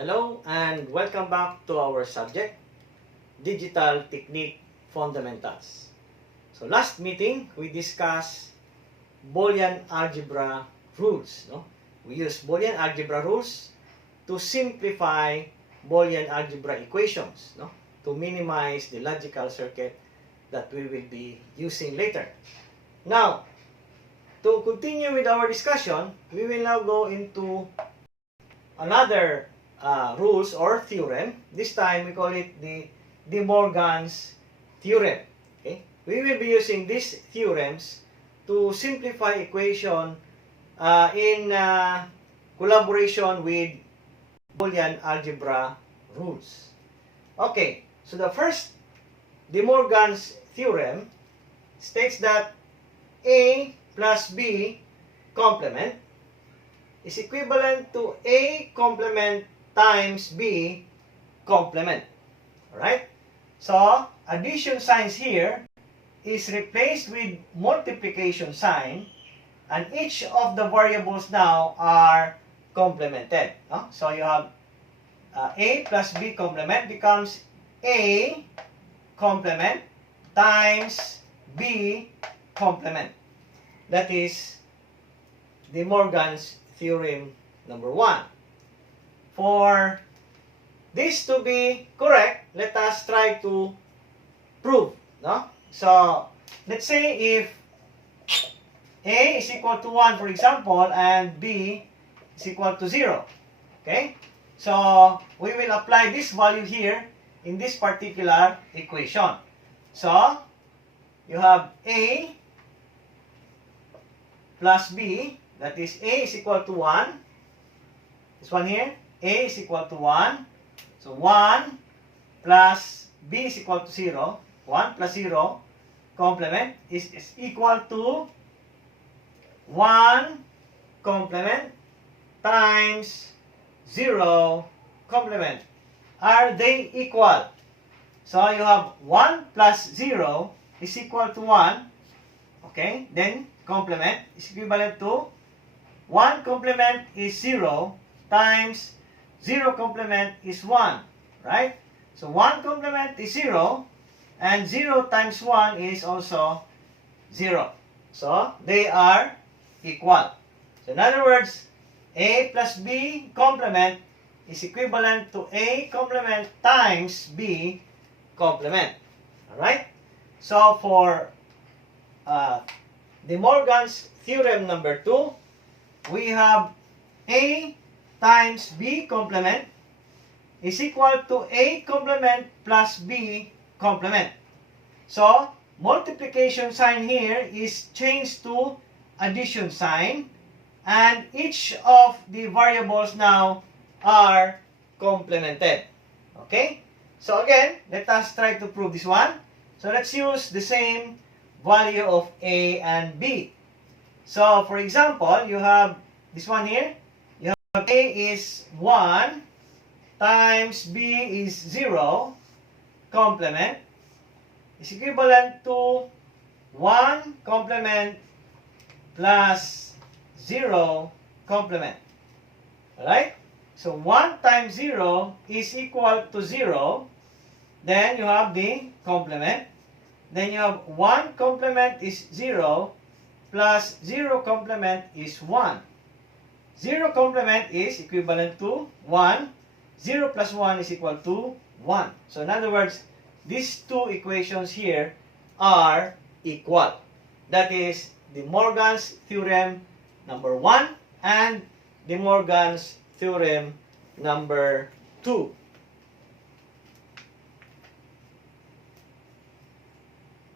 Hello and welcome back to our subject, Digital Technique Fundamentals. So last meeting, we discussed Boolean algebra rules. No? We use Boolean algebra rules to simplify Boolean algebra equations, no? To minimize the logical circuit that we will be using later. Now, to continue with our discussion, we will now go into another rules or theorem. This time we call it the De Morgan's theorem. Okay? We will be using these theorems to simplify equation in collaboration with Boolean algebra rules. Okay, so the first De Morgan's theorem states that A plus B complement is equivalent to A complement times B complement. Alright? So, addition signs here is replaced with multiplication sign, and each of the variables now are complemented. No? So, you have A plus B complement becomes A complement times B complement. That is De Morgan's theorem number 1. For this to be correct, let us try to prove. No? So, let's say if A is equal to 1, for example, and B is equal to 0. Okay? So, we will apply this value here in this particular equation. So, you have A plus B, that is A is equal to 1. This one here, A is equal to 1. So, 1 plus B is equal to 0. 1 plus 0 complement is equal to 1 complement times 0 complement. Are they equal? So, you have 1 plus 0 is equal to 1. Okay, then complement is equivalent to 1 complement is 0 times 0 complement is 1. Right? So, 1 complement is 0 and 0 times 1 is also 0. So, they are equal. So, in other words, A plus B complement is equivalent to A complement times B complement. Alright? So, for De Morgan's theorem number 2, we have A times B complement is equal to A complement plus B complement. So, multiplication sign here is changed to addition sign, and each of the variables now are complemented. Okay? So again, let us try to prove this one. So let's use the same value of A and B. So for example, you have this one here. You have A is 1 times B is 0 complement is equivalent to 1 complement plus 0 complement. Alright? So 1 times 0 is equal to 0. Then you have the complement. Then you have 1 complement is 0 plus 0 complement is 1. 0 complement is equivalent to 1. 0 plus 1 is equal to 1. So in other words, these two equations here are equal. That is De Morgan's theorem number 1 and De Morgan's theorem number 2.